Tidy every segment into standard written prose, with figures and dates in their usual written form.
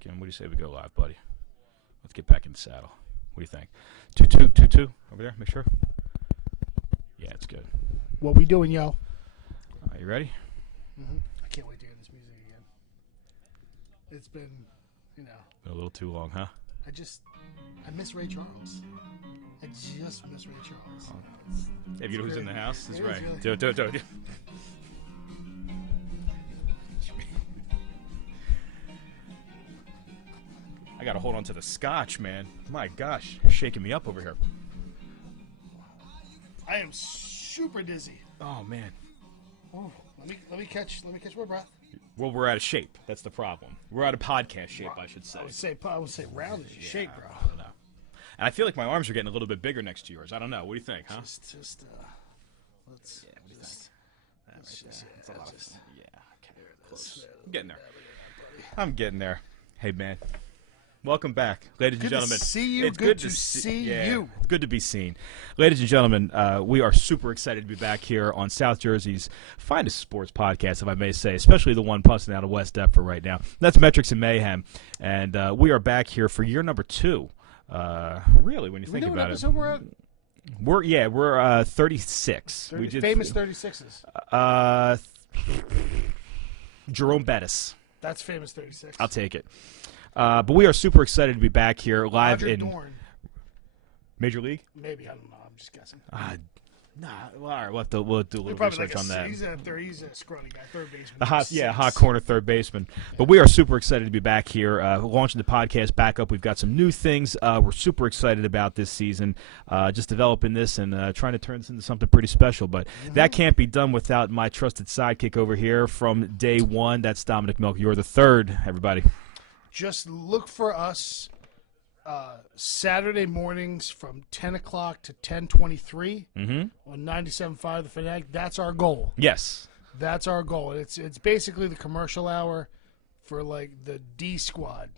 second. What do you say we go live, buddy? Let's get back in the saddle. What do you think? 2-2 over there. Make sure. Yeah, it's good. What we doing, yo? You ready? I can't wait to hear this music again. It's been, Been a little too long, huh? I miss Ray Charles. I just miss Ray Charles. If you know who's in the house, that's It right. is Do it. I gotta hold on to the scotch, man. My gosh, you're shaking me up over here. I am super dizzy. Oh man. Oh, let me catch my breath. Well, we're out of shape. That's the problem. We're out of podcast shape, I should say. I would say round in shape, bro. I don't know. And I feel like my arms are getting a little bit bigger next to yours. I don't know. What do you think, huh? Let's Yeah, what do you think? Close. I'm getting there. I'm getting there. Hey, man. Welcome back, ladies and Good gentlemen. to see you. It's Good to see you. It's good to be seen. Ladies and gentlemen, we are super excited to be back here on South Jersey's finest sports podcast, if I may say, especially the one busting out of West Deptford right now. That's Metrics and Mayhem, and we are back here for year number 2. Really, when you think about it. We're at? We're 36. We did famous 36s. Jerome Bettis. That's famous 36. I'll take it. But we are super excited to be back here live Roger in Dorn. Major League. Maybe, I don't know. I'm just guessing. Nah, well, all right, we'll do a little research on that. He's a scrawny guy, third baseman. Hot corner third baseman. But we are super excited to be back here, launching the podcast back up. We've got some new things we're super excited about this season, just developing this and trying to turn this into something pretty special. But that can't be done without my trusted sidekick over here from day one. That's Dominic Melchior the third, everybody. Just look for us Saturday mornings from 10 o'clock to 10:23 on 97.5 The Fanatic. That's our goal. Yes. That's our goal. It's basically the commercial hour for like the D squad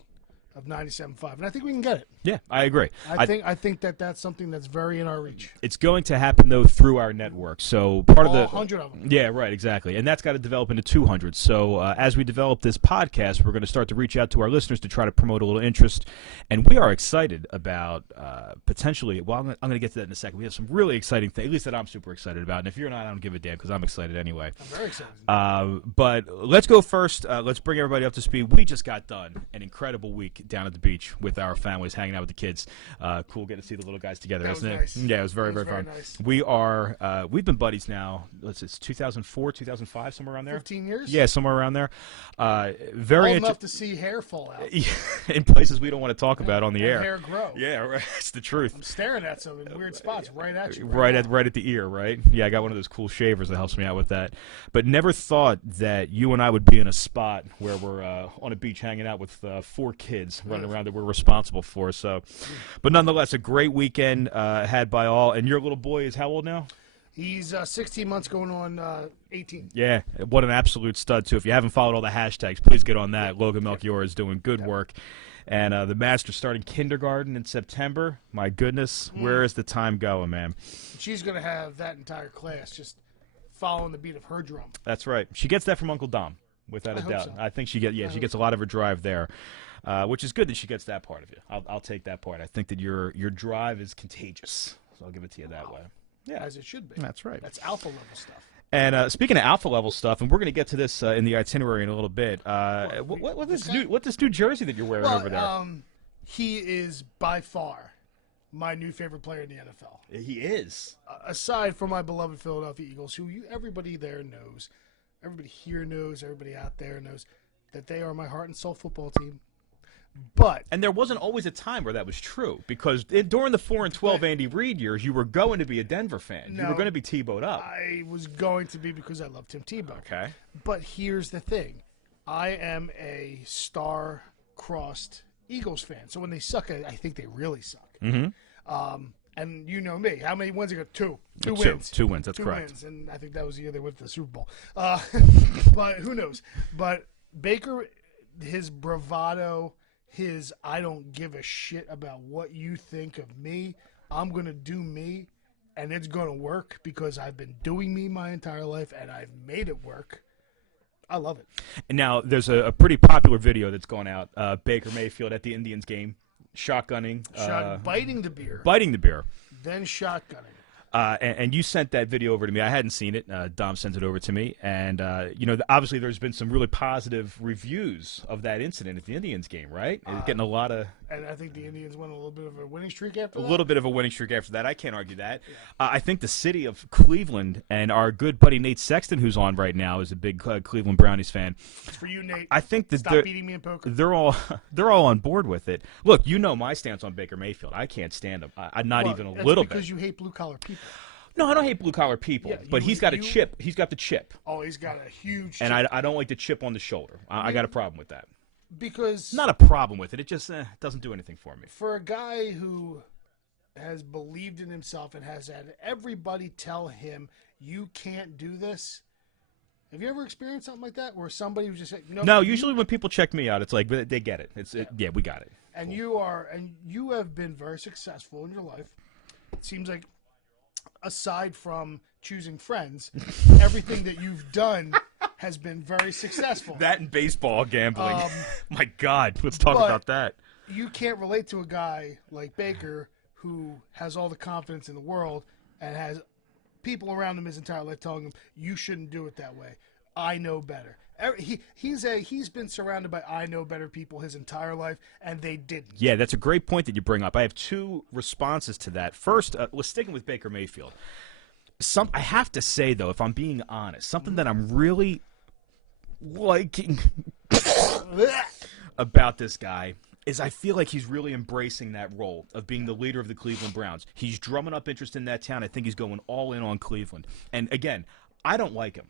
of 97.5, and I think we can get it. Yeah, I agree. I think that's something that's very in our reach. It's going to happen, though, through our network. So part of the 100 of them. Yeah, right, exactly. And that's got to develop into 200. So as we develop this podcast, we're going to start to reach out to our listeners to try to promote a little interest. And we are excited about potentially, well, I'm going to get to that in a second. We have some really exciting things, at least that I'm super excited about. And if you're not, I don't give a damn because I'm excited anyway. I'm very excited. But let's go first. Let's bring everybody up to speed. We just got done an incredible week down at the beach with our families, hanging out with the kids. Cool getting to see the little guys together, That isn't was it? nice. Yeah, it was very, very fun. nice. We've been buddies now. It's 2004, 2005, somewhere around there. 15 years? Yeah, somewhere around there. Very Old enough to see hair fall out. in places we don't want to talk about on the And air. hair grow. Yeah, right. That's the truth. I'm staring at some in weird spots right at you. Right now. at the ear, right? Yeah, I got one of those cool shavers that helps me out with that. But never thought that you and I would be in a spot where we're on a beach hanging out with 4 kids running around that we're responsible for. So, but nonetheless, a great weekend had by all. And your little boy is how old now? He's 16 months going on 18. Yeah, what an absolute stud, too. If you haven't followed all the hashtags, please get on that. Logan Melchior is doing good work. And the Master's starting kindergarten in September. My goodness, where is the time going, man? She's going to have that entire class just following the beat of her drum. That's right. She gets that from Uncle Dom, without a hope doubt. so. I think she gets a lot of her drive there, which is good that she gets that part of you. I'll take that part. I think that your drive is contagious, so I'll give it to you that way. Yeah, As it should be. that's right. That's alpha level stuff. And speaking of alpha level stuff, and we're going to get to this in the itinerary in a little bit. What this new jersey that you're wearing over there? He is by far my new favorite player in the NFL. He is. Aside from my beloved Philadelphia Eagles, who everybody there knows, everybody here knows, everybody out there knows that they are my heart and soul football team. But And there wasn't always a time where that was true, because during the 4-12 Andy Reid years, you were going to be a Denver fan. You were No. going to be Tebowed up. I was going to be because I love Tim Tebow. Okay. But here's the thing. I am a star-crossed Eagles fan. So when they suck, I think they really suck. Mm-hmm. And you know me. How many wins they got? Two wins. Two wins, that's Two correct. wins. And I think that was the year they went to the Super Bowl. But who knows? But Baker, his bravado, his I don't give a shit about what you think of me. I'm going to do me, and it's going to work because I've been doing me my entire life, and I've made it work. I love it. And now there's a pretty popular video that's gone out. Baker Mayfield at the Indians game, shotgunning, Biting the beer, biting the beer. then shotgunning. And you sent that video over to me. I hadn't seen it. Dom sent it over to me, and obviously there's been some really positive reviews of that incident at the Indians game, right? It's getting a lot of And I think the Indians went a little bit of a winning streak after a that. little bit of a winning streak after that. I can't argue that. I think the city of Cleveland and our good buddy Nate Sexton, who's on right now, is a big Cleveland Brownies fan. It's for you, Nate. I think that Stop beating me in poker. they're all on board with it. Look, you know my stance on Baker Mayfield. I can't stand him. I'm not even a That's little because bit. you hate blue collar people. No, I don't hate blue collar people, Yeah, but he's got a you- chip. He's got the chip, Oh, he's got a huge. and chip. I don't like the chip on the shoulder. I got a problem with that. because Not a problem with it. It just doesn't do anything for me. for a guy who has believed in himself and has had everybody tell him you can't do this. Have you ever experienced something like that where somebody was just like, No, usually when people check me out, it's like they get it. Yeah, we got it. and you have been very successful in your life. It seems like aside from choosing friends, everything that you've done has been very successful. That and baseball gambling. My God, let's talk but- about that. You can't relate to a guy like Baker who has all the confidence in the world and has people around him his entire life telling him you shouldn't do it that way. I know better. He's been surrounded by I know better people his entire life, and they didn't. Yeah, that's a great point that you bring up. I have two responses to that. First, we're sticking with Baker Mayfield. I have to say, though, if I'm being honest, something that I'm really liking about this guy is I feel like he's really embracing that role of being the leader of the Cleveland Browns. He's drumming up interest in that town. I think he's going all in on Cleveland. And again, I don't like him,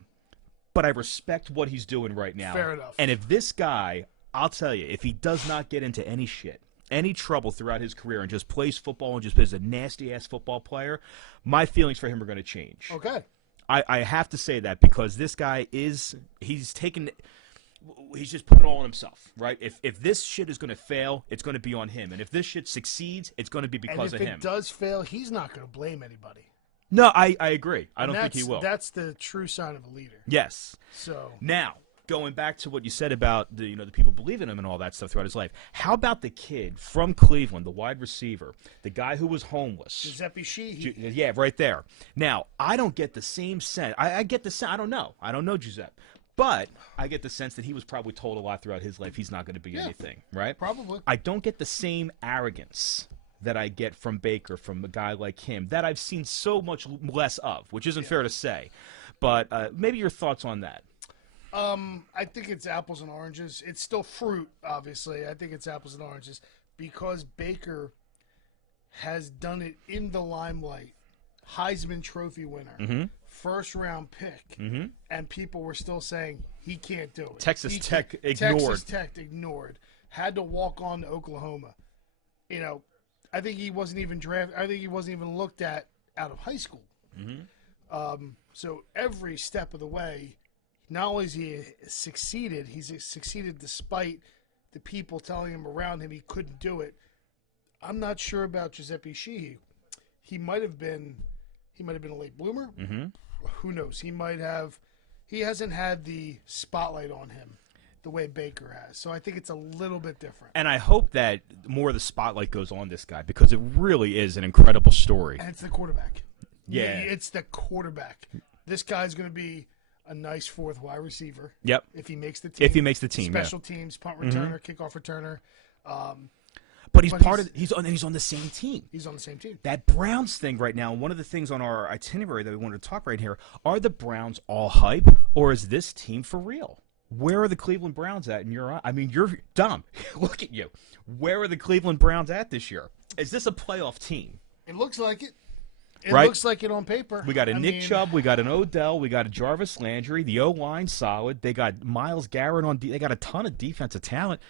but I respect what he's doing right now. Fair enough. And if this guy, I'll tell you, if he does not get into any shit, any trouble throughout his career and just plays football and just is a nasty-ass football player, my feelings for him are going to change. Okay. I have to say that because this guy he's just putting it all on himself, right? If this shit is going to fail, it's going to be on him. And if this shit succeeds, it's going to be And because if of him. it does fail, he's not going to blame anybody. No, I agree. I And don't think he will. That's the true sign of a leader. Yes. So Now, going back to what you said about the people believing him and all that stuff throughout his life, how about the kid from Cleveland, the wide receiver, the guy who was homeless? Giuseppe Sheehy. Yeah, right there. Now, I don't get the same sense. I get the sense. I don't know. I don't know Giuseppe. But I get the sense that he was probably told a lot throughout his life he's not going to be anything, right? Probably. I don't get the same arrogance that I get from Baker, from a guy like him, that I've seen so much less of, which isn't fair to say. But maybe your thoughts on that. I think it's apples and oranges. It's still fruit, obviously. I think it's apples and oranges because Baker has done it in the limelight. Heisman Trophy winner, first round pick, and people were still saying he can't do it. Texas He Tech can't- ignored. Texas Tech ignored. Had to walk on to Oklahoma. I think he wasn't even drafted. I think he wasn't even looked at out of high school. So every step of the way, not only has he succeeded, he's succeeded despite the people telling him around him he couldn't do it. I'm not sure about Giuseppe Sheehy. He might have been a late bloomer. Who knows? He hasn't had the spotlight on him the way Baker has. So I think it's a little bit different. And I hope that more of the spotlight goes on this guy because it really is an incredible story. And it's the quarterback. Yeah. It's the quarterback. This guy's going to be a nice fourth wide receiver. Yep. If he makes the team. If he makes the team, Special teams, punt returner, kickoff returner. But he's But part of. He's on the same team. He's on the same team. That Browns thing right now, one of the things on our itinerary that we wanted to talk right here, are the Browns all hype, or is this team for real? Where are the Cleveland Browns at in your eye? I mean, you're dumb. Look at you. Where are the Cleveland Browns at this year? Is this a playoff team? It looks like it. It Right. looks like it on paper. We got a I Nick mean, Chubb, we got an Odell, we got a Jarvis Landry. The O-line solid. They got Myles Garrett on. They got a ton of defensive talent.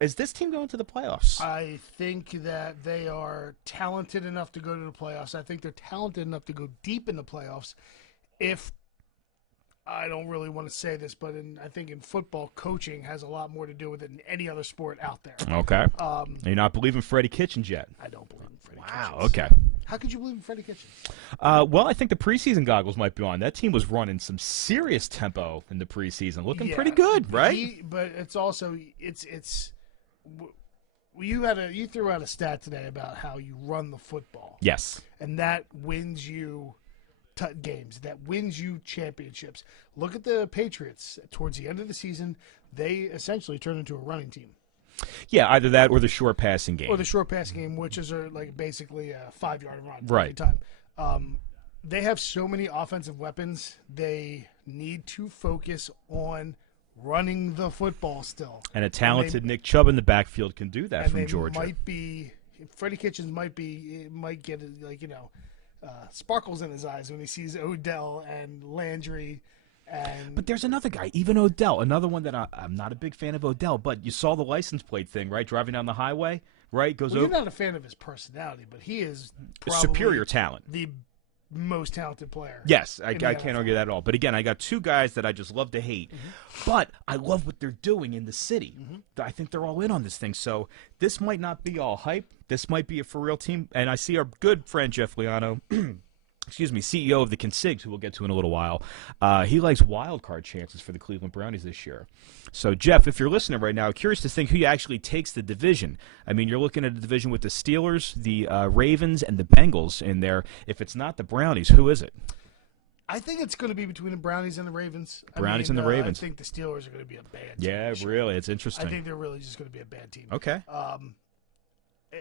Is this team going to the playoffs? I think that they are talented enough to go to the playoffs. I think they're talented enough to go deep in the playoffs if I don't really want to say this, but I think in football, coaching has a lot more to do with it than any other sport out there. Okay. You're not believing Freddie Kitchens yet? I don't believe in Freddie Wow. Kitchens. Okay. How could you believe in Freddie Kitchens? Well, I think the preseason goggles might be on. That team was running some serious tempo in the preseason, looking Yeah, pretty good, right? But it's also you threw out a stat today about how you run the football, Yes. and that wins you games, that wins you championships. Look at the Patriots. Towards the end of the season, they essentially turned into a running team. Yeah, either that or the short passing game. Or the short passing game, which is like basically a 5-yard run Right. every time. They have so many offensive weapons. They need to focus on running the football still. And a talented Nick Chubb in the backfield can do that And from they Georgia. Freddie Kitchens might get sparkles in his eyes when he sees Odell and Landry. But there's another guy, even Odell, another one that I'm not a big fan of Odell, but you saw the license plate thing, right? Driving down the highway, right? Goes Well, over. you're not a fan of his personality, but he is probably Superior talent. the most talented player. Yes, I in the can't NFL. argue that at all. But again, I got two guys that I just love to hate, but I love what they're doing in the city. I think they're all in on this thing. So this might not be all hype. This might be a for real team. And I see our good friend Jeff Liano, excuse me, CEO of the Consigs, who we'll get to in a little while. He likes wild card chances for the Cleveland Brownies this year. So, Jeff, if you're listening right now, curious to think who actually takes the division. I mean, you're looking at a division with the Steelers, the Ravens, and the Bengals in there. If it's not the Brownies, who is it? I think it's going to be between the Brownies and the Ravens. Brownies and the Ravens. I think the Steelers are going to be a bad team. Yeah, this year. really. It's interesting. I think they're really just going to be a bad team. Okay.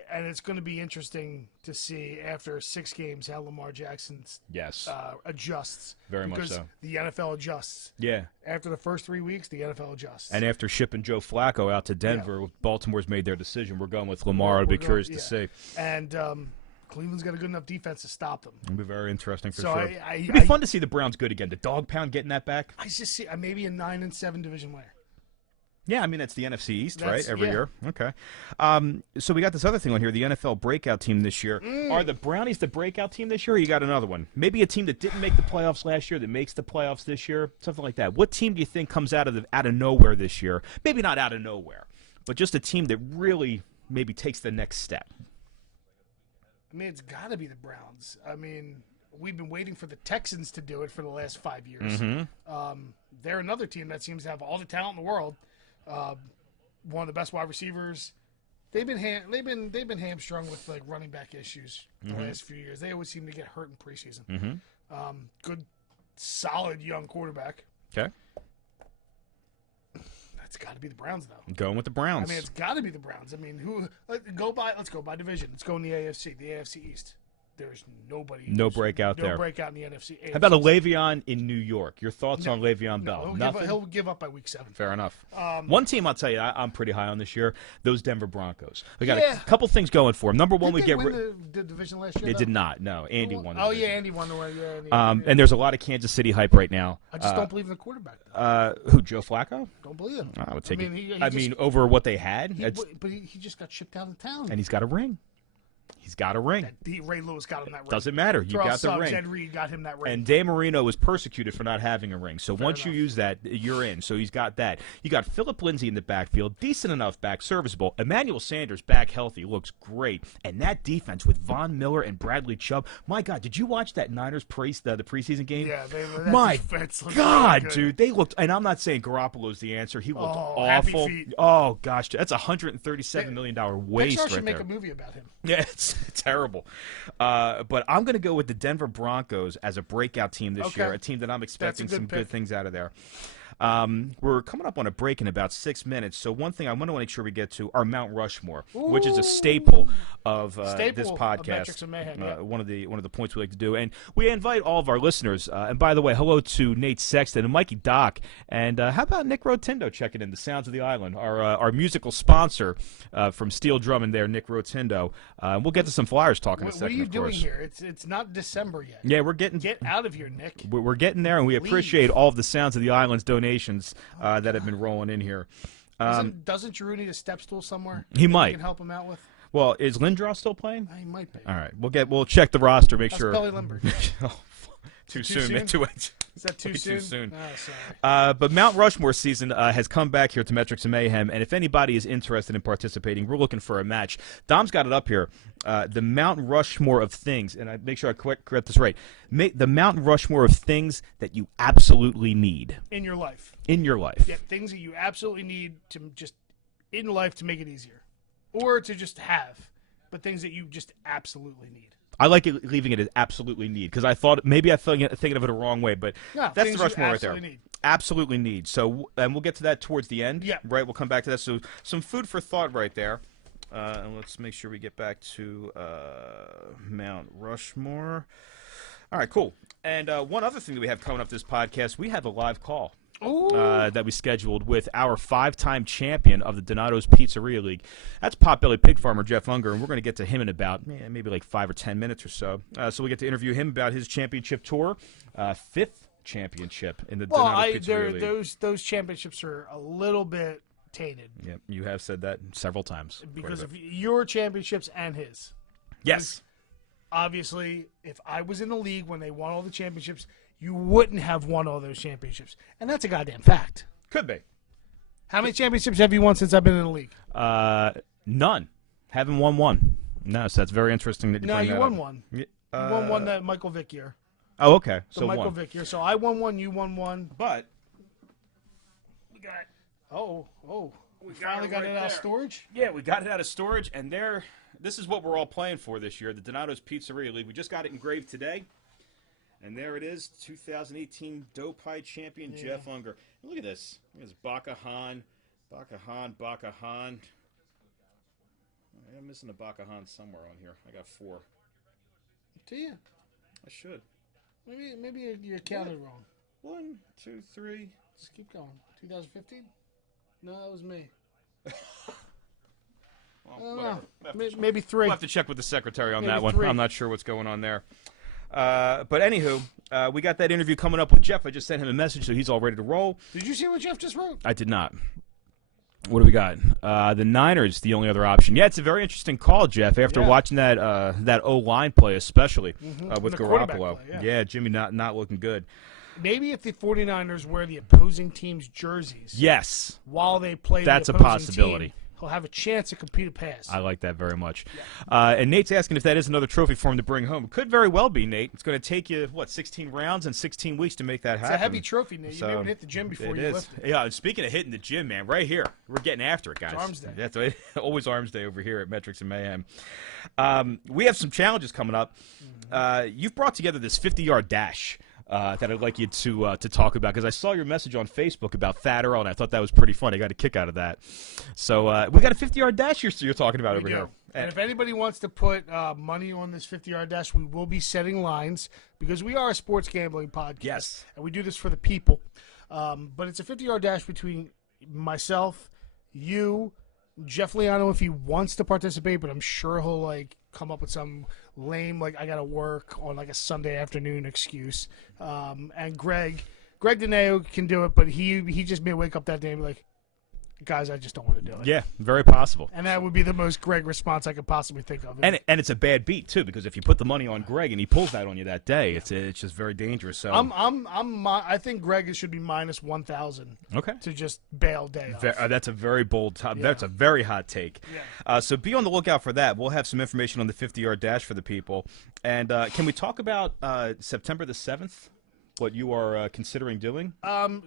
And it's going to be interesting to see after 6 games how Lamar Jackson Yes. adjusts. Very much because so. the NFL adjusts. Yeah. After the first 3 weeks, the NFL adjusts. And after shipping Joe Flacco out to Denver, Baltimore's made their decision. We're going with Lamar. I'll be curious to see. And Cleveland's got a good enough defense to stop them. It'll be very interesting for So sure. I- It'd be fun to see the Browns good again. The dog pound getting that back. I just see maybe a 9-7 division winner. Yeah, I mean, that's the NFC East, right? That's- Every yeah. year. Okay. So we got this other thing on here, the NFL breakout team this year. Are the Brownies the breakout team this year, or you got another one? Maybe a team that didn't make the playoffs last year that makes the playoffs this year? Something like that. What team do you think comes out of nowhere this year? Maybe not out of nowhere, but just a team that really maybe takes the next step. I mean, it's got to be the Browns. I mean, we've been waiting for the Texans to do it for the last 5 years. They're another team that seems to have all the talent in the world. One of the best wide receivers. They've been hamstrung with like running back issues the last few years. They always seem to get hurt in preseason. Good, solid young quarterback. Okay. It's got to be the Browns, though. Going with the Browns. I mean, it's got to be the Browns. I mean, let's go by division. Let's go in the AFC, the AFC East. There's nobody. No breakout there. No breakout in the NFC. How about a Le'Veon in New York? Your thoughts on Le'Veon Bell? No, Nothing? he'll give up by week 7. Fair enough. One team I'll tell you I'm pretty high on this year, those Denver Broncos. We got Yeah. a couple things going for them. Number one, we Did get they win the division last year? They though? did not. No, Andy won. The Oh, division. yeah, Andy won the one. Yeah, Andy. And there's a lot of Kansas City hype right now. I just don't believe in the quarterback. Who? Joe Flacco? Don't believe him. I would take mean, it. he I just- mean, over what they had, But he just got shipped out of town. and he's got a ring. He's got a ring. Ray Lewis got him that ring. Doesn't matter. You Terrell got the Suggs, ring. Ed Reed got him that ring. And Dan Marino was persecuted for not having a ring. So once you enough. use that, you're in. So he's got that. You got Philip Lindsay in the backfield, decent enough back, serviceable. Emmanuel Sanders back healthy, looks great. And that defense with Von Miller and Bradley Chubb. My God, did you watch that Niners the preseason game? Yeah, My defense looked God, really good. dude, they looked. And I'm not saying Garoppolo's the answer. He looked Oh, happy awful. feet. Oh gosh, that's $137 million waste Pixar right should make there. a movie about him. Yeah, it's terrible. But I'm going to go with the Denver Broncos as a breakout team this Okay. year, a team that I'm expecting good some pick. good things out of there. We're coming up on a break in about 6 minutes, so one thing I want to make sure we get to are Mount Rushmore, which is a staple of this Staple of podcast. Metrics and Mayhem, yeah. One of the points we like to do, and we invite all of our listeners. And by the way, hello to Nate Sexton and Mikey Doc, and how about Nick Rotundo checking in, the Sounds of the Island, our musical sponsor from Steel Drum and there, Nick Rotundo. We'll get to some Flyers talk in a What second. are you of doing course. here? It's not December yet. Yeah, we're getting Get out of here, Nick. we're getting there, and we appreciate all of the Sounds of the Island's donations that have been rolling in here. Doesn't Drew need a step stool somewhere? He that might. You can help him out with. Well, is Lindros still playing? He might be. All right, we'll check the roster, make That's sure. Billy Limber. Oh, Too Too soon. soon? Too Is that too way soon? too soon. Oh, sorry. But Mount Rushmore season has come back here to Metrics and Mayhem, and if anybody is interested in participating, we're looking for a match. Dom's got it up here. The Mount Rushmore of things, and I make sure I correct this right. The Mount Rushmore of things that you absolutely need In your life. in your life. Yeah, things that you absolutely need to just in life to make it easier, or to just have, but things that you just absolutely need. I like it, leaving it as absolutely need because I thought maybe I thinking of it a wrong way, but No, that's things the you Rushmore right there. absolutely need. Absolutely need. So, and we'll get to that towards the end. Yeah. Right. We'll come back to that. So, some food for thought right there. And let's make sure we get back to Mount Rushmore. All right, cool. And one other thing that we have coming up this podcast, we have a live call. That we scheduled with our 5-time champion of the Donato's Pizzeria League. That's Potbelly Pig Farmer Jeff Unger, and we're going to get to him in about maybe like 5 or 10 minutes or so. So we get to interview him about his championship tour, 5th championship in the Donato's Pizzeria League. Those championships are a little bit tainted Yep, you have said that several times. because of your championships and his. Yes. Obviously, if I was in the league when they won all the championships, you wouldn't have won all those championships, and that's a goddamn fact. Could be. How many championships have you won since I've been in the league? None. Haven't won one. No, so that's very interesting that you No, bring you that won up. one. Y- You won one that Michael Vick year. Oh, okay. The So Michael one. Vick year. So I won one, you won one. But We got. Oh, we got finally it got right it out of there. storage. yeah, we got it out of storage, and this is what we're all playing for this year, the Donato's Pizzeria League. We just got it engraved today, and there it is, 2018 Dough Pie Champion Jeff Unger. And look at this. Look at this Baka Han. I'm missing a Baka Han somewhere on here. I got 4. Do you? I should. Maybe you counted wrong. 1, 2, 3. Just keep going. 2015? No, that was me. Well, I don't whatever. know. Maybe 3. We'll have to check with the secretary on Maybe that one. 3. I'm not sure what's going on there. But anywho, we got that interview coming up with Jeff. I just sent him a message, so he's all ready to roll. Did you see what Jeff just wrote? I did not. What do we got? The Niners, the only other option. Yeah, it's a very interesting call, Jeff. After Yeah. watching that O-line play, especially with The quarterback Garoppolo. play, yeah. Jimmy not looking good. Maybe if the 49ers wear the opposing team's jerseys Yes, while they play That's the a opposing possibility. team, he'll have a chance to compete a pass. I like that very much. And Nate's asking if that is another trophy for him to bring home. Could very well be, Nate. It's going to take you, 16 rounds and 16 weeks to make that happen. It's a heavy trophy, Nate. So, You maybe hit the gym before It you is. lift it. Yeah, speaking of hitting the gym, man, right here. We're getting after it, guys. Arms Day. That's right. Always Arms Day over here at Metrics and Mayhem. We have some challenges coming up. You've brought together this 50-yard dash that I'd like you to talk about because I saw your message on Facebook about Fat Earl, and I thought that was pretty fun. I got a kick out of that. So we got a 50-yard dash you're talking about over We do. here. And if anybody wants to put money on this 50-yard dash, we will be setting lines because we are a sports gambling podcast. Yes. And we do this for the people. But it's a 50-yard dash between myself, you, Jeff Liano if he wants to participate, but I'm sure he'll come up with some lame I gotta work on a Sunday afternoon excuse. And Greg Deneo can do it, but he just may wake up that day and be like, guys, I just don't want to do it. Yeah, very possible. And that would be the most Greg response I could possibly think of. And it's a bad beat too because if you put the money on Greg and he pulls that on you that day, it's just very dangerous. So I think Greg should be minus 1,000 okay. to just bail day off. That's a very bold top. That's a very hot take. Yeah. So be on the lookout for that. We'll have some information on the 50-yard dash for the people. And can we talk about September the 7th? What you are considering doing?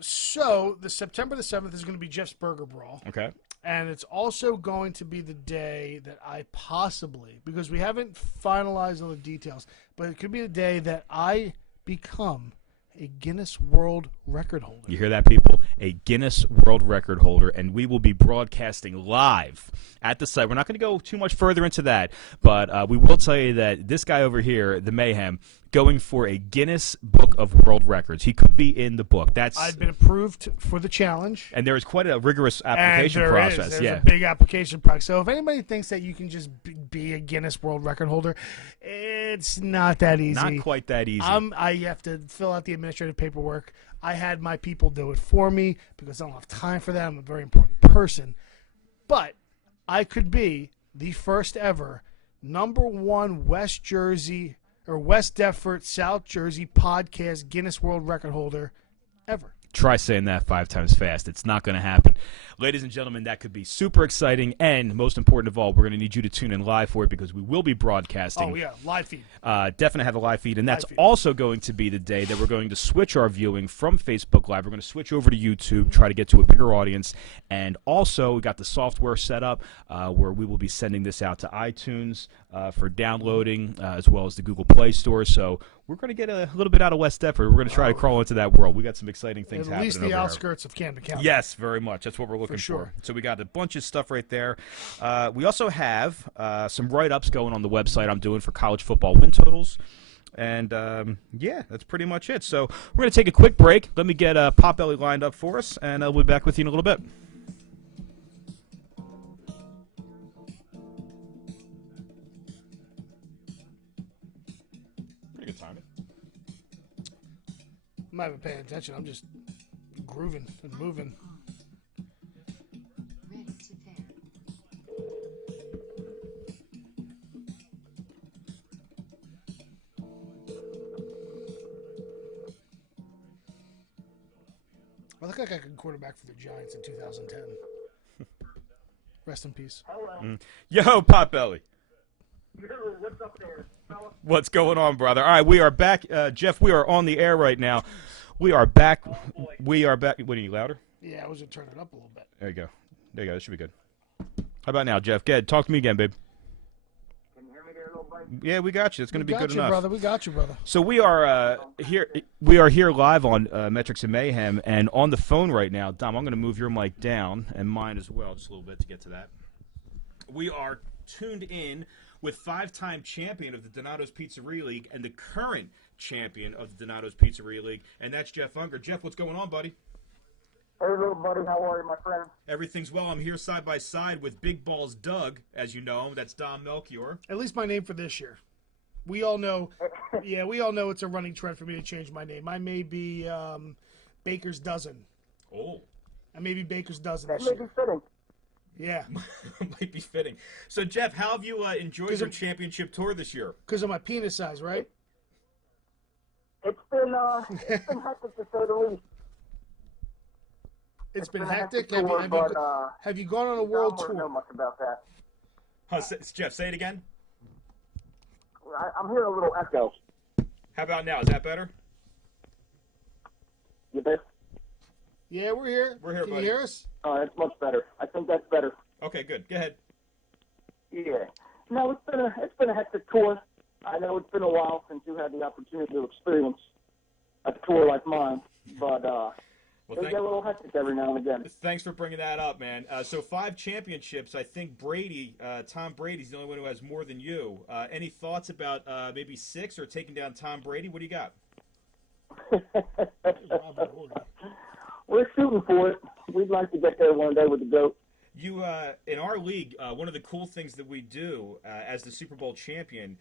So the September the 7th is going to be Jeff's Burger Brawl. Okay. And it's also going to be the day that I possibly, because we haven't finalized all the details, but it could be the day that I become a Guinness World Record holder. You hear that, people? A Guinness World Record holder, and we will be broadcasting live at the site. We're not going to go too much further into that, but we will tell you that this guy over here, the Mayhem, going for a Guinness Book of World Records. He could be in the book. I've been approved for the challenge. And there is quite a rigorous application and process. There's a big application process. So if anybody thinks that you can just be a Guinness World Record holder, it's not that easy. Not quite that easy. I have to fill out the administrative paperwork. I had my people do it for me because I don't have time for that. I'm a very important person. But I could be the first ever #1 West Jersey or West Deptford, South Jersey podcast Guinness World Record holder ever. Try saying that 5 times fast. It's not going to happen. Ladies and gentlemen, that could be super exciting. And most important of all, we're going to need you to tune in live for it because we will be broadcasting. Oh, yeah, live feed. Definitely have a live feed. And that's feed. also going to be the day that we're going to switch our viewing from Facebook Live. We're going to switch over to YouTube, try to get to a bigger audience. And also, we got the software set up where we will be sending this out to iTunes for downloading as well as the Google Play Store. So we're going to get a little bit out of West Deptford. We're going to try to crawl into that world. We got some exciting things happening At least the over outskirts of Camden County. Yes, very much. That's what we're looking for. sure. So we got a bunch of stuff right there. We also have some write-ups going on the website I'm doing for college football win totals. And, yeah, that's pretty much it. So we're going to take a quick break. Let me get Potbelly lined up for us, and I'll be back with you in a little bit. Pretty good timing. I'm not even paying attention. I'm just grooving and moving. Ready to pair. I look like I could quarterback for the Giants in 2010. Rest in peace. Yo, Potbelly. What's up there, fella? What's going on, brother? All right, we are back. Jeff, we are on the air right now. We are back. We are back. What, are you louder? Yeah, I was going to turn it up a little bit. There you go. There you go. That should be good. How about now, Jeff? Good. Talk to me again, babe. Can you hear me there, little buddy? Yeah, we got you. It's going to be good enough. Brother. We got you, brother. So we are here. We are here live on Metrics and Mayhem, and on the phone right now. Dom, I'm going to move your mic down and mine as well, just a little bit to get to that. We are tuned in with 5-time champion of the Donato's Pizzeria League and the current champion of the Donato's Pizzeria League, and that's Jeff Unger. Jeff, what's going on, buddy? Hey, little buddy, how are you, my friend? Everything's well. I'm here side by side with Big Balls Doug, as you know. That's Dom Melchior. At least my name for this year. We all know, we all know it's a running trend for me to change my name. I may be Baker's Dozen. Oh. I may be Baker's Dozen That this may year. be fitting. Yeah, Might be fitting. So, Jeff, how have you enjoyed your championship tour this year? because of my penis size, right? It's been hectic to say the least. It's been a hectic. tour, Have you gone on a Tom world wouldn't know tour? much about that. Jeff, say it again. I'm hearing a little echo. How about now? Is that better? You there? Yeah, we're here. We're here, Can buddy. you hear us? Oh, that's much better. I think that's better. Okay, good. Go ahead. Yeah. No, it's been a hectic tour. I know it's been a while since you had the opportunity to experience a tour like mine, but Well, they get a little hectic every now and again. thanks for bringing that up, man. So 5 championships. I think Brady, Tom Brady's the only one who has more than you. Any thoughts about maybe 6 or taking down Tom Brady? What do you got? We're shooting for it. We'd like to get there one day with the GOAT. You in our league, one of the cool things that we do as the Super Bowl champion,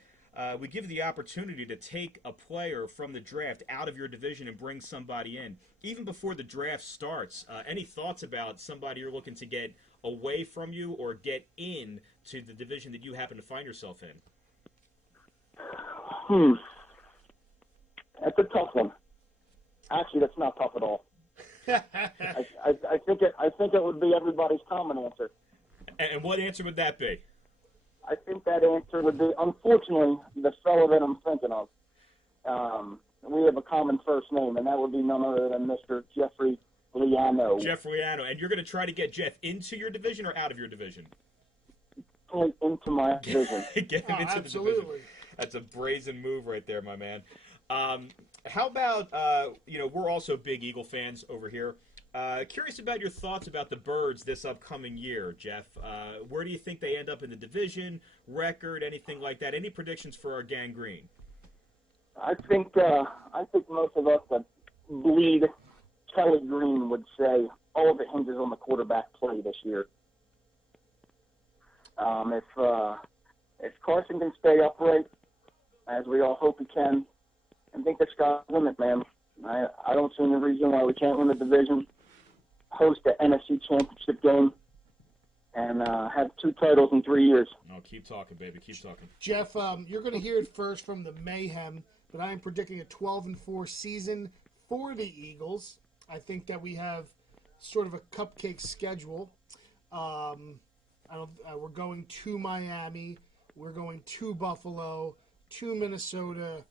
we give you the opportunity to take a player from the draft out of your division and bring somebody in, even before the draft starts. Any thoughts about somebody you're looking to get away from you or get in to the division that you happen to find yourself in? That's a tough one. Actually, that's not tough at all. I think it would be everybody's common answer. And what answer would that be? I think that answer would be, unfortunately, the fellow that I'm thinking of. We have a common first name, and that would be none other than Mr. Jeffrey Liano. Jeff Riano. And you're going to try to get Jeff into your division or out of your division? Into my division. Get him into the division. Absolutely. That's a brazen move right there, my man. How about, we're also big Eagle fans over here. Curious about your thoughts about the Birds this upcoming year, Jeff. Where do you think they end up in the division, record, anything like that? Any predictions for our Gang Green? I think most of us that bleed Kelly Green would say all of it hinges on the quarterback play this year. If Carson can stay upright, as we all hope he can, I think the sky's the limit, man. I don't see any reason why we can't win the division, host the NFC Championship game, and have 2 titles in 3 years. Oh, keep talking, baby. Keep talking. Jeff, you're going to hear it first from the Mayhem, but I am predicting a 12-4 season for the Eagles. I think that we have sort of a cupcake schedule. We're going to Miami. We're going to Buffalo, to Minnesota,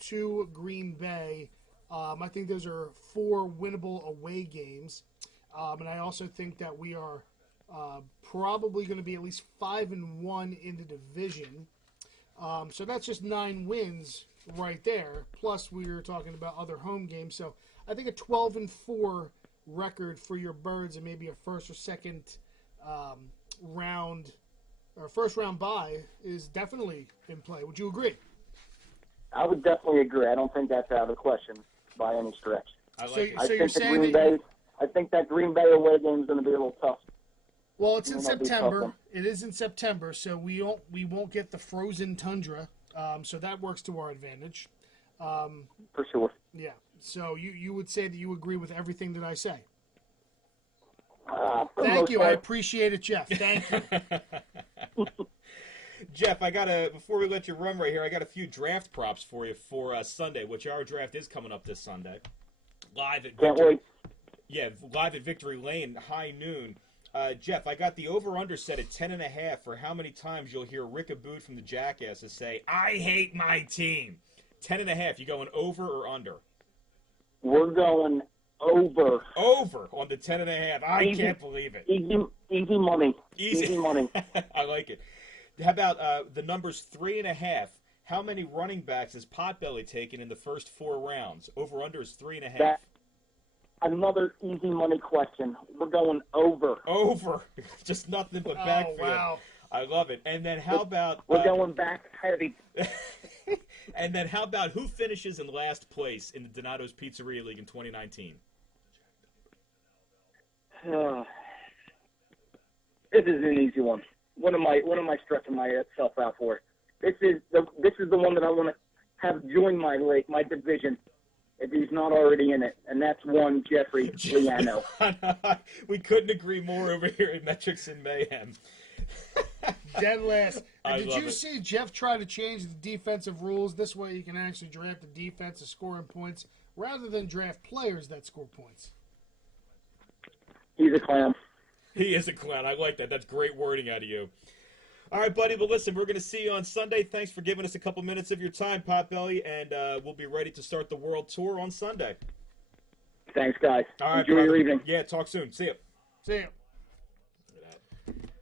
to Green Bay. I think those are 4 winnable away games. And I also think that we are probably going to be at least 5-1 in the division. So that's just 9 wins right there. Plus, we were talking about other home games. So I think a 12-4 record for your Birds and maybe a first or second round or first round bye is definitely in play. Would you agree? I would definitely agree. I don't think that's out of the question by any stretch. I like it. I you're think the saying Green Bay. I think that Green Bay away game is going to be a little tough. Well, it's in It might be September. tough. It is in September, so we won't get the frozen tundra. So that works to our advantage. For sure. Yeah. So you would say that you agree with everything that I say. For the Thank most you. I part. appreciate it, Jeff. Thank you. Jeff, before we let you run right here, I got a few draft props for you for Sunday, which our draft is coming up this Sunday. Live at Can't wait. Yeah, live at Victory Lane, high noon. Jeff, I got the over-under set at 10.5 for how many times you'll hear Rick Abood from the Jackasses say, "I hate my team." 10.5. You going over or under? We're going over. Over on the 10.5. I Easy. can't believe it. Easy money. Easy. Easy money. I like it. How about the numbers 3.5? How many running backs has Potbelly taken in the first 4 rounds? Over/under is 3.5. That- Another easy money question. We're going over. Over. Just nothing but Oh, backfield. wow. I love it. And then how about We're going back heavy. and then how about who finishes in last place in the Donato's Pizzeria League in 2019? This is an easy one. What am I stretching myself out for? This is the one that I want to have join my division if he's not already in it, and that's one Jeffrey Liano. We couldn't agree more over here at Metrics and Mayhem. Dead last. I And did love you it. see Jeff try to change the defensive rules? This way you can actually draft the defense of scoring points rather than draft players that score points. He's a clown. He is a clown. I like that. That's great wording out of you. All right, buddy. But listen, we're going to see you on Sunday. Thanks for giving us a couple minutes of your time, Potbelly, and we'll be ready to start the World Tour on Sunday. Thanks, guys. All right, Enjoy brother. your evening. Yeah, talk soon. See you. See ya.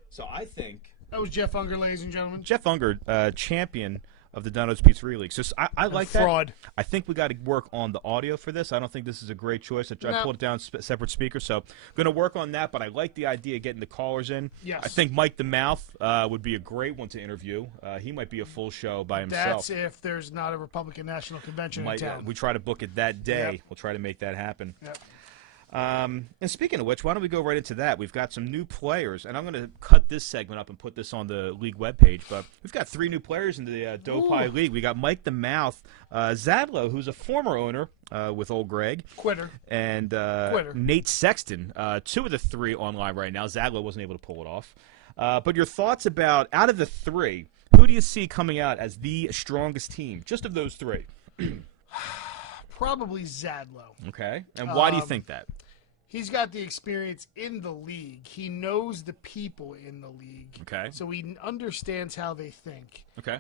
So I think That was Jeff Unger, ladies and gentlemen. Jeff Unger, champion of the Donato's Pizzeria League. So I like that. Fraud. I think we got to work on the audio for this. I don't think this is a great choice. I No. pulled it down separate speakers, so going to work on that. But I like the idea of getting the callers in. Yes. I think Mike the Mouth would be a great one to interview. He might be a full show by himself. That's if there's not a Republican National Convention Might- in town. we try to book it that day. Yep. We'll try to make that happen. Yep. And speaking of which, why don't we go right into that? We've got some new players, and I'm going to cut this segment up and put this on the league webpage. But we've got 3 new players in the Dough Pie Ooh. League. We got Mike the Mouth Zadlow, who's a former owner with Old Greg, Quitter. and Quitter. Nate Sexton, 2 of the 3 online right now. Zadlow wasn't able to pull it off. But your thoughts about, out of the 3, who do you see coming out as the strongest team? Just of those 3. Probably Zadlow. Okay. And why do you think that? He's got the experience in the league. He knows the people in the league. Okay. So he understands how they think. Okay.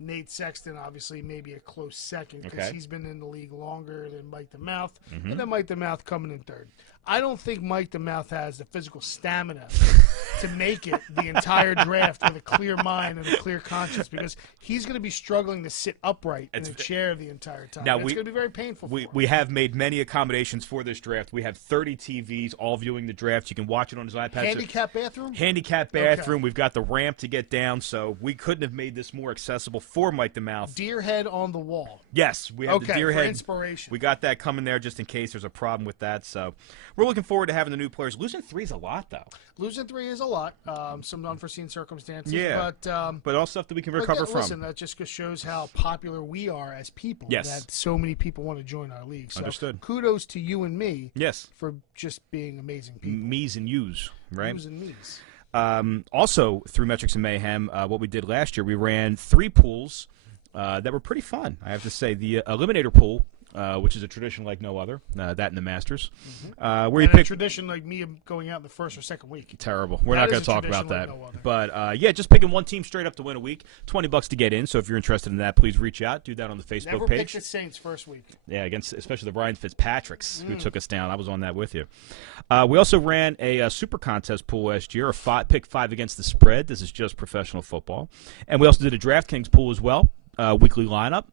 Nate Sexton, obviously, maybe a close second because Okay. he's been in the league longer than Mike the Mouth, and then Mike the Mouth coming in third. I don't think Mike the Mouth has the physical stamina to make it the entire draft with a clear mind and a clear conscience because he's going to be struggling to sit upright in a chair the entire time. Now, It's we- going to be very painful for him. We have made many accommodations for this draft. We have 30 TVs all viewing the draft. You can watch it on his iPad. Handicap bathroom? Handicap bathroom. We've got the ramp to get down, so we couldn't have made this more accessible for Mike the Mouth. Deer head on the wall. Yes, we have the Okay, deer for head. inspiration. We got that coming there just in case there's a problem with that. So we're looking forward to having the new players. Losing 3 is a lot, though. Losing 3 is a lot. Some unforeseen circumstances. Yeah. But all stuff that we can But recover yeah, from. listen, that just shows how popular we are as people. Yes. That so many people want to join our league. So Understood. kudos to you and me Yes. for just being amazing people. Me's and you's, right? Yous and me's. Also, through Metrics and Mayhem, what we did last year, we ran 3 pools that were pretty fun, I have to say. The Eliminator pool, which is a tradition like no other, that and the Masters. Where you And a pick tradition like me going out in the first or second week. Terrible. We're That not is going a to talk about tradition that. like no other. But yeah, just picking one team straight up to win a week. $20 to get in. So if you're interested in that, please reach out. Do that on the Facebook Never page. picked the Saints first week. Yeah, against especially the Ryan Fitzpatricks who took us down. I was on that with you. We also ran a super contest pool last year. Pick 5 against the spread. This is just professional football, and we also did a DraftKings pool as well. Weekly lineup.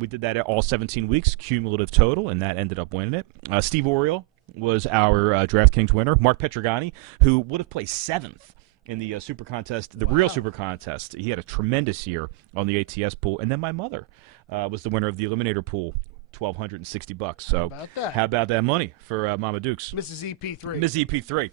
We did that all 17 weeks, cumulative total, and that ended up winning it. Steve Oriole was our DraftKings winner. Mark Petrogani, who would have placed 7th in the super contest, the real super contest. He had a tremendous year on the ATS pool. And then my mother was the winner of the Eliminator pool, $1,260. So how about that money for Mama Dukes? Mrs. EP3. Ms. EP3.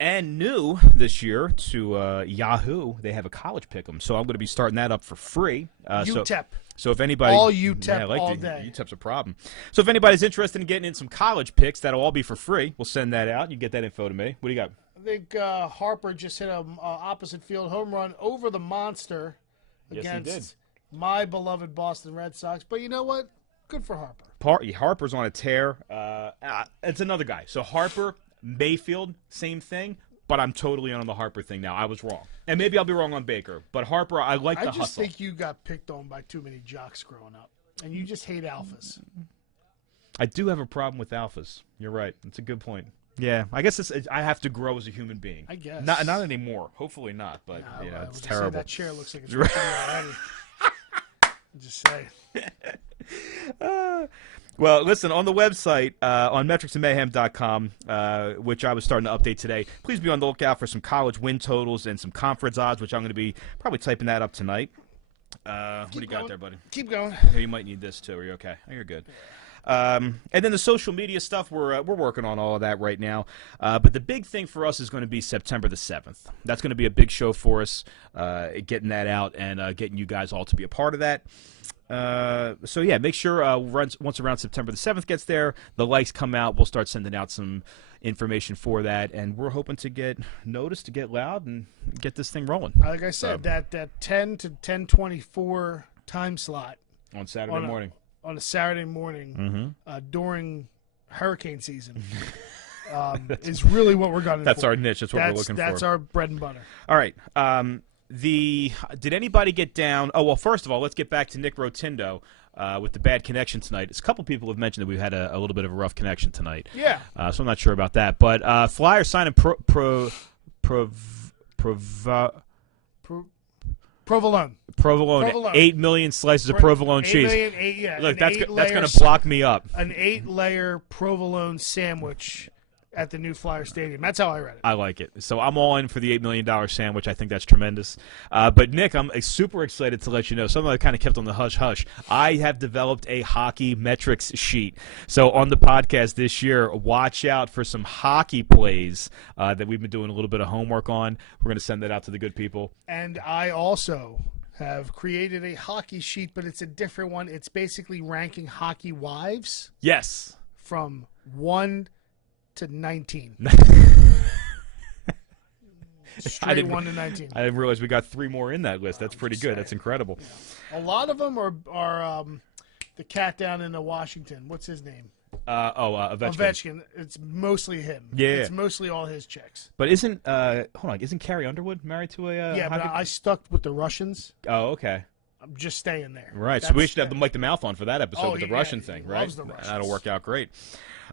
And new this year to Yahoo, they have a college pick'em. So I'm going to be starting that up for free. UTEP. So if anybody... All UTEP yeah, I like all the, day. UTEP's a problem. So if anybody's interested in getting in some college picks, that'll all be for free. We'll send that out. You get that info to me. What do you got? I think Harper just hit a opposite field home run over the monster against my beloved Boston Red Sox. But you know what? Good for Harper. Harper's on a tear. It's another guy. So Harper, Mayfield, same thing. But I'm totally on the Harper thing now. I was wrong. And maybe I'll be wrong on Baker. But Harper, I like the hustle. I just think you got picked on by too many jocks growing up. And you just hate alphas. I do have a problem with alphas. You're right. That's a good point. Yeah, I guess I have to grow as a human being. I guess. Not anymore. Hopefully not. But it's terrible. That chair looks like it's ripping me already. Just say. Well, listen, on the website, on metricsandmayhem.com, which I was starting to update today, please be on the lookout for some college win totals and some conference odds, which I'm going to be probably typing that up tonight. What do you got there, buddy? Keep going. Yeah, you might need this, too. Are you okay? Oh, you're good. And then the social media stuff, we're working on all of that right now. But the big thing for us is going to be September the 7th. That's going to be a big show for us, getting that out and getting you guys all to be a part of that. So, yeah, make sure once around September the 7th gets there, the likes come out. We'll start sending out some information for that. And we're hoping to get noticed, to get loud, and get this thing rolling. Like I said, that 10 to 10:24 time slot. On Saturday morning. On a Saturday morning during hurricane season is really what we're gunning for. That's our niche. That's what we're looking for. That's our bread and butter. All right. Did anybody get down? Oh, well, first of all, let's get back to Nick Rotundo with the bad connection tonight. A couple people have mentioned that we've had a little bit of a rough connection tonight. Yeah. So I'm not sure about that. But Flyers signing Provolone, 8 million slices of provolone cheese. Look, that's going to block me up. An 8-layer provolone sandwich at the new Flyer Stadium. That's how I read it. I like it. So I'm all in for the $8 million sandwich. I think that's tremendous. But, Nick, I'm super excited to let you know, something I kind of kept on the hush-hush. I have developed a hockey metrics sheet. So on the podcast this year, watch out for some hockey plays that we've been doing a little bit of homework on. We're going to send that out to the good people. And I also have created a hockey sheet, but it's a different one. It's basically ranking hockey wives. Yes. From 1 to 19. Straight 1 to 19. I didn't realize we got 3 more in that list. That's pretty good. Saying. That's incredible. Yeah. A lot of them are the cat down in Washington. What's his name? Ovechkin. It's mostly him. Yeah. It's mostly all his chicks. But isn't Carrie Underwood married to a yeah, but I stuck with the Russians. Oh, okay. I'm just staying there. Right. So we should have the Mike the Mouth on for that episode with the Russian thing, right? Loves the Russians. That'll work out great.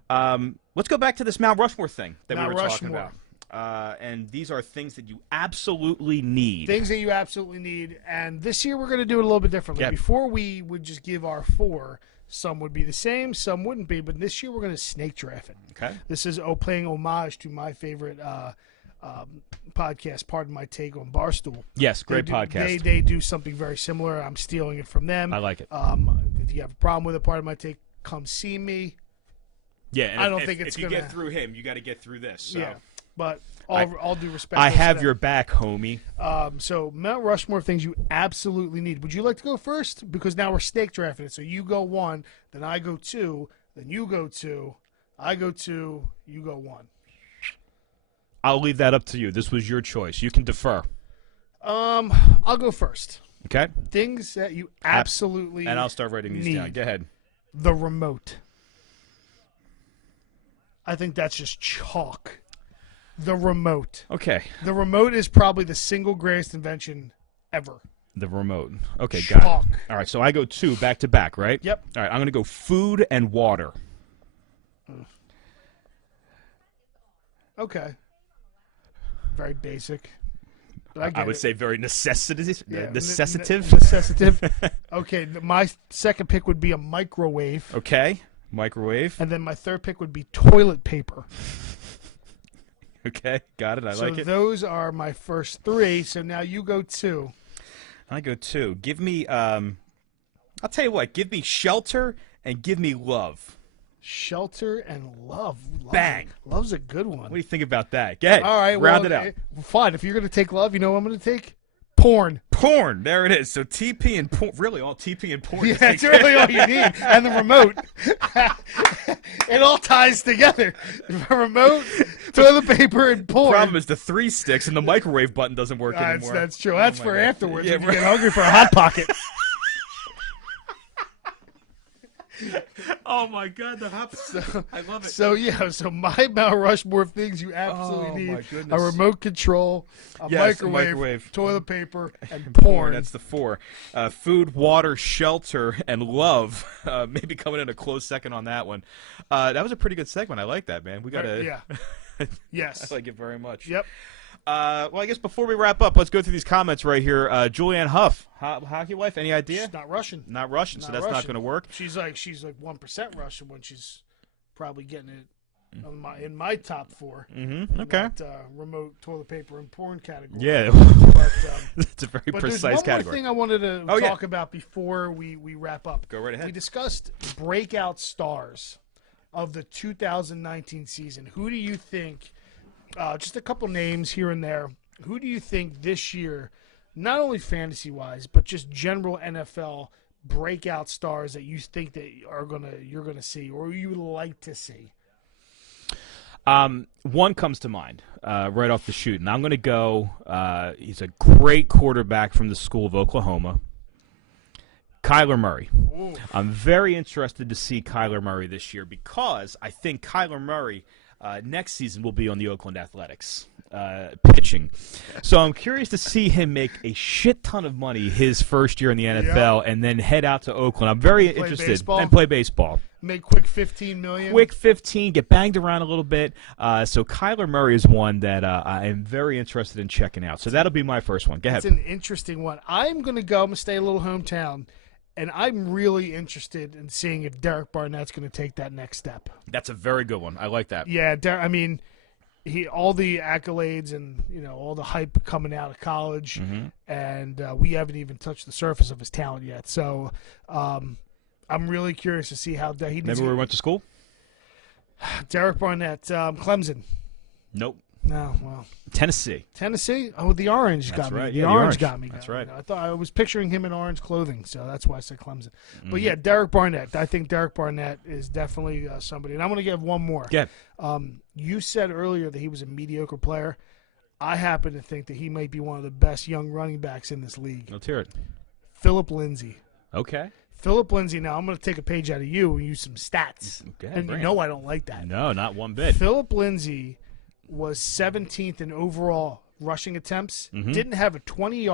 Let's go back to this Mount Rushmore thing that we were talking about. And these are things that you absolutely need. Things that you absolutely need. And this year we're going to do it a little bit differently. Yep. Before we would just give our 4, some would be the same, some wouldn't be. But this year we're going to snake draft it. Okay. This is paying homage to my favorite podcast, Pardon My Take, on Barstool. Yes, great podcast. They do something very similar. I'm stealing it from them. I like it. If you have a problem with it, Pardon My Take, come see me. Yeah, and I don't think it's if you get through him, you got to get through this. So. Yeah, but all due respect. I have your back, homie. So Mount Rushmore things you absolutely need. Would you like to go first? Because now we're snake drafting it. So you go 1, then I go 2, then you go 2, I go 2, you go 1. I'll leave that up to you. This was your choice. You can defer. I'll go first. Okay? Things that you absolutely And I'll start writing these down. need. Go ahead. The remote. I think that's just chalk. The remote. Okay. The remote is probably the single greatest invention ever. The remote. Okay, got Chalk. it. All right, so I go 2 back to back, right? Yep. All right, I'm going to go food and water. Okay. Very basic. But I would say very necessitative. Yeah, Necessitative. Okay, my second pick would be a microwave. Okay. Microwave. And then my third pick would be toilet paper. Okay, got it. I So like it. those are my first 3. So now you go 2. I go 2. Give me, I'll tell you what. Give me shelter and give me love. Shelter and love. Bang. Love's a good one. What do you think about that? Go ahead. All right, round well, it out. Fine. If you're going to take love, you know what I'm going to take? Porn. Porn. There it is. So TP and porn. Really, all TP and porn. Yeah, that's really all you need. And the remote. It all ties together. The remote, toilet paper, and porn. Problem is the 3 sticks and the microwave button doesn't work anymore. That's true. That's my for God. afterwards Yeah, when you right. get hungry for a Hot Pocket. Oh my God, the hot. I love it. So my Mount Rushmore of things you absolutely Oh, need: my goodness. a remote control, a Yes, a microwave, microwave. toilet paper, and Porn. porn. That's the 4. Food, water, shelter, and love. Maybe coming in a close second on that one. That was a pretty good segment. I like that, man. We got to. Yeah. Yes. I like it very much. Yep. Well, I guess before we wrap up, let's go through these comments right here. Julianne Hough, hockey wife. Any idea? She's not Russian. Not Russian, so that's not Russian. going to work. She's like 1% Russian when she's probably getting it in my top 4. Mm-hmm. Okay. That, remote toilet paper and porn category. Yeah, But, it's a very but precise there's one category. more thing I wanted to Oh, yeah. talk about before we wrap up. Go right ahead. We discussed breakout stars of the 2019 season. Who do you think? Just a couple names here and there. Who do you think this year, not only fantasy-wise, but just general NFL breakout stars that you think that you're gonna see or you would like to see? One comes to mind right off the shoot, and I'm going to go. He's a great quarterback from the School of Oklahoma, Kyler Murray. Ooh. I'm very interested to see Kyler Murray this year because I think Kyler Murray next season will be on the Oakland Athletics pitching. So I'm curious to see him make a shit ton of money his first year in the NFL and then head out to Oakland. I'm very interested. baseball? And play baseball. Make quick $15 million. Quick 15, get banged around a little bit. So Kyler Murray is one that I am very interested in checking out. So that'll be my first one. Go ahead. It's an interesting one. I'm going to stay a little hometown, and I'm really interested in seeing if Derek Barnett's going to take that next step. That's a very good one. I like that. Yeah, I mean, all the accolades and all the hype coming out of college, and we haven't even touched the surface of his talent yet. So I'm really curious to see how he. Remember where we went to school? Derek Barnett, Clemson. Nope. No, well, Tennessee. Tennessee. Oh, the orange That's got me. right. The Yeah, the orange orange. got me. That's going. right. I thought I was picturing him in orange clothing, so that's why I said Clemson. But yeah, Derek Barnett. I think Derek Barnett is definitely somebody. And I'm going to give one more. Yeah. You said earlier that he was a mediocre player. I happen to think that he might be one of the best young running backs in this league. Let's hear it. Philip Lindsay. Okay. Philip Lindsay. Now I'm going to take a page out of you and use some stats. Okay, And bring you know I don't like that. No, not one bit. Philip Lindsay was 17th in overall rushing attempts. Didn't have a 20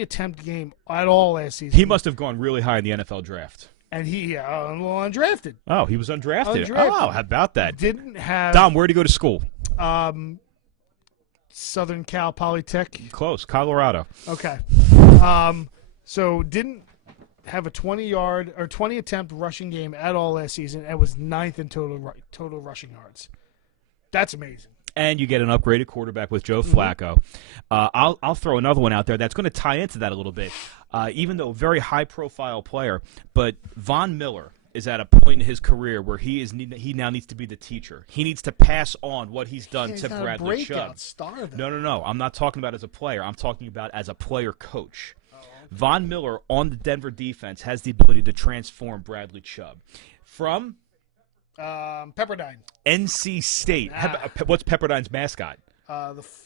attempt game at all last season. He must have gone really high in the NFL draft. And he undrafted. Oh, he was undrafted. Undrafted. Oh, how about that? Didn't have Dom, where'd he go to school? Southern Cal Polytech. Close. Colorado. Okay. So didn't have a 20 attempt rushing game at all last season and was 9th in total rushing yards. That's amazing. And you get an upgraded quarterback with Joe Flacco. I'll throw another one out there that's going to tie into that a little bit. Even though a very high-profile player, but Von Miller is at a point in his career where he now needs to be the teacher. He needs to pass on what he's done He's to not Bradley a breakout Chubb. star, though. No. I'm not talking about as a player. I'm talking about as a player coach. Von Miller on the Denver defense has the ability to transform Bradley Chubb from Pepperdine. NC State. Ah. What's Pepperdine's mascot?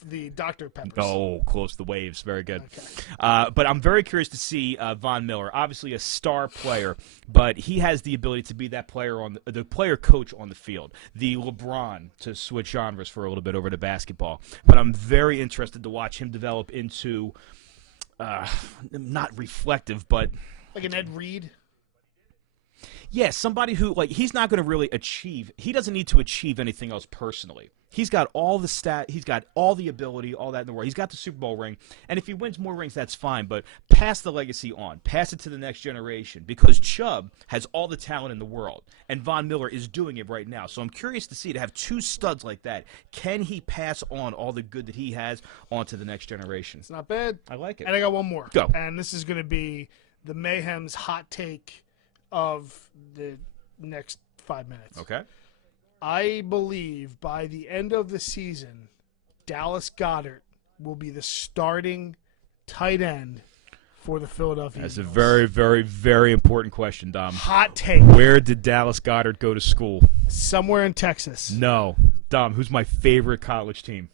The Dr. Peppers. Oh, close to the waves. Very good. Okay. But I'm very curious to see Von Miller. Obviously a star player, but he has the ability to be that player the player coach on the field, the LeBron, to switch genres for a little bit over to basketball. But I'm very interested to watch him develop into not reflective, but Like an Ed Reed. yeah, somebody who, like, he's not going to really achieve. He doesn't need to achieve anything else personally. He's got all the he's got all the ability, all that in the world. He's got the Super Bowl ring, and if he wins more rings, that's fine. But pass the legacy on, pass it to the next generation, because Chubb has all the talent in the world, and Von Miller is doing it right now. So I'm curious to have two studs like that. Can he pass on all the good that he has onto the next generation? It's not bad. I like it. And I got one more. Go. And this is going to be the Mayhem's hot take of the next 5 minutes. Okay. I believe by the end of the season, Dallas Goedert will be the starting tight end for the Philadelphia That's a Eagles. very, very, very important question, Dom. Hot take. Where did Dallas Goedert go to school? Somewhere in Texas. No. Dom, who's my favorite college team?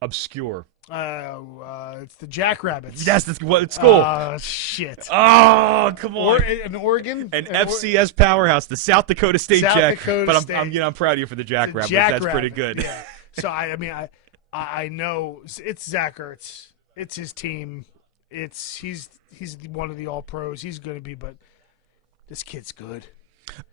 Obscure. It's the Jackrabbits. Yes, that's what school. Shit. Oh, come on. In Oregon? An FCS powerhouse, the South Dakota State South Jack. Dakota But State. I'm proud of you for the Jackrabbits. Jackrabbit. That's pretty good. Yeah. So I know it's Zach Ertz. It's his team. He's one of the All Pros. He's going to be, but this kid's good.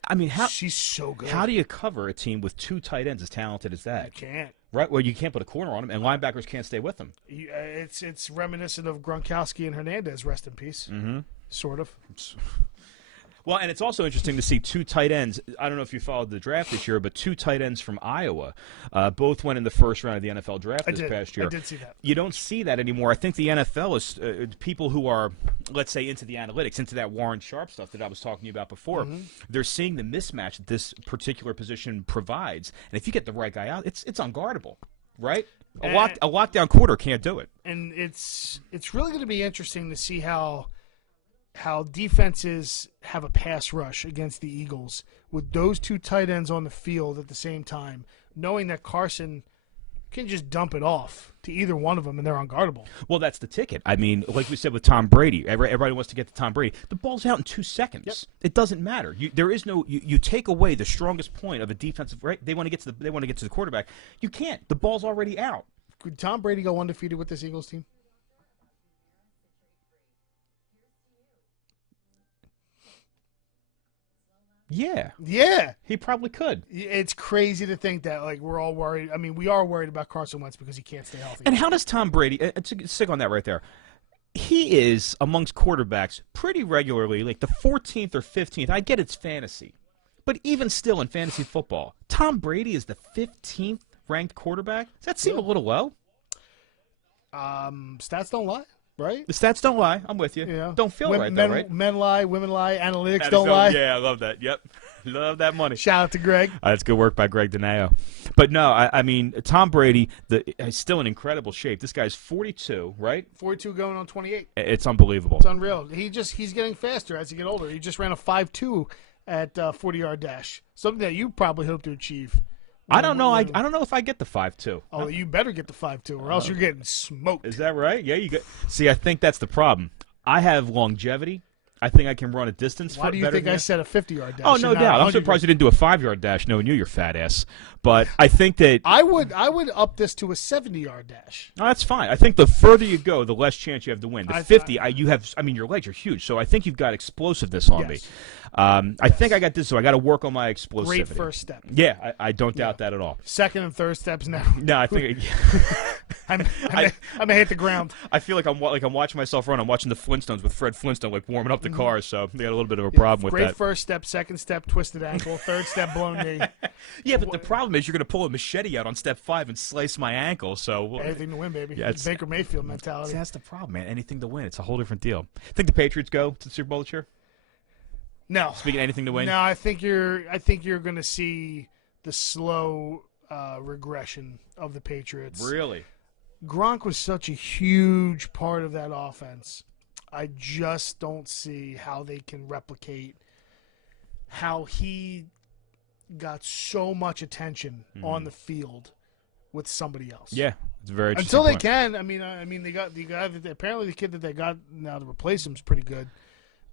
I mean, She's so good. how do you cover a team with two tight ends as talented as that? Can't. Right? Well, you can't put a corner on them, and linebackers can't stay with them. It's reminiscent of Gronkowski and Hernandez. Rest in peace. Mm-hmm. Sort of. Well, and it's also interesting to see two tight ends. I don't know if you followed the draft this year, but two tight ends from Iowa. Both went in the first round of the NFL draft past year. I did see that. You don't see that anymore. I think the NFL is people who are, let's say, into the analytics, into that Warren Sharp stuff that I was talking to you about before. Mm-hmm. They're seeing the mismatch that this particular position provides. And if you get the right guy out, it's unguardable, right? A lockdown quarter can't do it. And it's really going to be interesting to see how defenses have a pass rush against the Eagles with those two tight ends on the field at the same time, knowing that Carson can just dump it off to either one of them and they're unguardable. Well, that's the ticket. I mean, like we said with Tom Brady, everybody wants to get to Tom Brady. The ball's out in 2 seconds. Yep. It doesn't matter. There is no. You take away the strongest point of a defensive. Right? They want to get to the quarterback. You can't. The ball's already out. Could Tom Brady go undefeated with this Eagles team? Yeah, Yeah. he probably could. It's crazy to think that, like, we're all worried. I mean, we are worried about Carson Wentz because he can't stay healthy. And how does Tom Brady? To stick on that right there. He is amongst quarterbacks pretty regularly, like the 14th or 15th. I get it's fantasy, but even still in fantasy football, Tom Brady is the 15th ranked quarterback. Does that seem a little low? Stats don't lie, right? The stats don't lie. I'm with you. Yeah. Don't feel right, though, right? Men lie, women lie, analytics don't lie. Yeah, I love that. Yep. Love that money. Shout out to Greg. That's good work by Greg Dineo. But no, I mean, Tom Brady is still in incredible shape. This guy's 42, right? 42 going on 28. It's unbelievable. It's unreal. He's getting faster as he get older. He just ran a 5.2 at 40-yard dash, something that you probably hope to achieve. I don't know. I don't know if I get the 5.2. Oh, you better get the 5.2 or else you're getting smoked. Is that right? Yeah, you get. See, I think that's the problem. I have longevity. I think I can run a distance. Why do you better think than I you. said a 50-yard dash? Oh, and no not doubt. I'm 100 surprised you didn't do a 5-yard dash, knowing you, your fat ass. But I think that I would up this to a 70-yard dash. no, that's fine. I think the further you go, the less chance you have to win. The I- 50, you have. I mean, your legs are huge, so I think you've got explosiveness on me. Yes. I think I got this, so I got to work on my explosivity. Great first step. Yeah, I don't doubt that at all. Second and third steps now. No, I think I'm gonna hit the ground. I feel like I'm watching myself run. I'm watching the Flintstones with Fred Flintstone, like warming up the cars. So they got a little bit of a problem with Great that. first step, second step, twisted ankle, third step, blown knee. Yeah, but the problem is you're going to pull a machete out on step 5 and slice my ankle. So Anything to win, baby. Yeah, It's Baker Mayfield mentality. See, that's the problem, man. Anything to win. It's a whole different deal. Think the Patriots go to the Super Bowl this year? No, Speaking of anything to win? no. I think you're going to see the slow regression of the Patriots. Really? Gronk was such a huge part of that offense. I just don't see how they can replicate how he got so much attention on the field with somebody else. Yeah, it's a very interesting Until they point. can. I mean, they got the guy that apparently the kid that they got now to replace him is pretty good,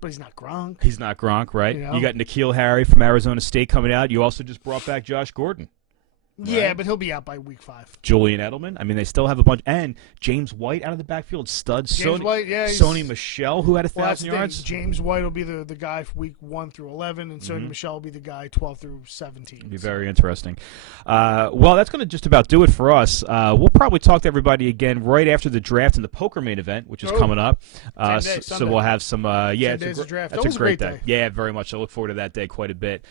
but he's not Gronk. He's not Gronk, right? You know? You got N'Keal Harry from Arizona State coming out. You also just brought back Josh Gordon. Yeah, Right. but he'll be out by week 5. Julian Edelman. I mean, they still have a bunch. And James White out of the backfield. Stud. James White, yeah, he's- Sony Michelle, who had Well, that's 1,000 the thing. yards. James White will be the guy for week 1 through 11, and Sonny Michelle will be the guy 12 through 17. Be very interesting. Well, that's going to just about do it for us. We'll probably talk to everybody again right after the draft and the poker main event, which is Oh. coming up. Same day, So Sunday. we'll have some. Yeah, 10 it's days of draft. That's Always a great day. Yeah, very much. I look forward to that day quite a bit.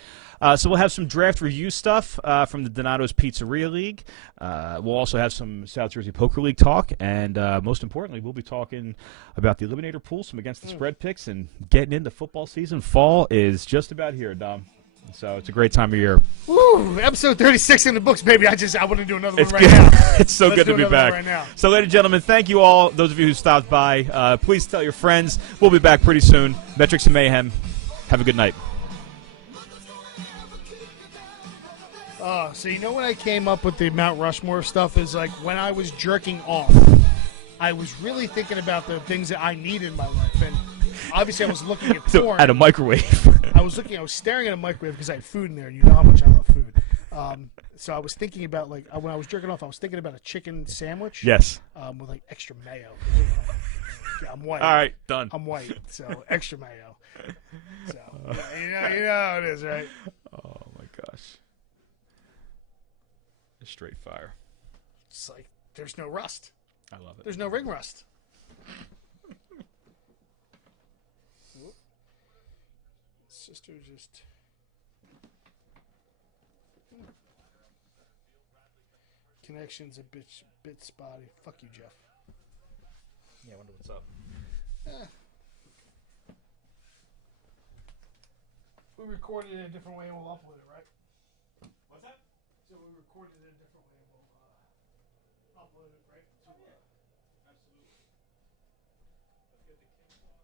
So we'll have some draft review stuff from the Donato's Pizzeria League. We'll also have some South Jersey Poker League talk, and most importantly, we'll be talking about the Eliminator Pool, some against the spread picks, and getting into football season. Fall is just about here, Dom. So it's a great time of year. Woo! Episode 36 in the books, baby. I want to do another It's one good. right now. It's so Let's good to do be another one back. right now. So, ladies and gentlemen, thank you all, those of you who stopped by. Please tell your friends. We'll be back pretty soon. Metrics and Mayhem. Have a good night. So you know when I came up with the Mount Rushmore stuff is like when I was jerking off, I was really thinking about the things that I need in my life, and obviously I was looking at So, porn. at a microwave. I was staring at a microwave because I had food in there, and you know how much I love food. So I was thinking about when I was jerking off, I was thinking about a chicken sandwich. Yes. With like extra mayo. Yeah, I'm white. All right, done. I'm white, so extra mayo. So you know how it is, right? Oh, my gosh. Straight fire. It's like there's no rust. I love it. There's no ring rust. Sister just. Connection's a bit spotty. Fuck you, Jeff. Yeah, I wonder what's up. We recorded it a different way and we'll upload it, right? What's that? So we recorded it a different way and we'll upload it, right? Absolutely. Let's get the kinks off.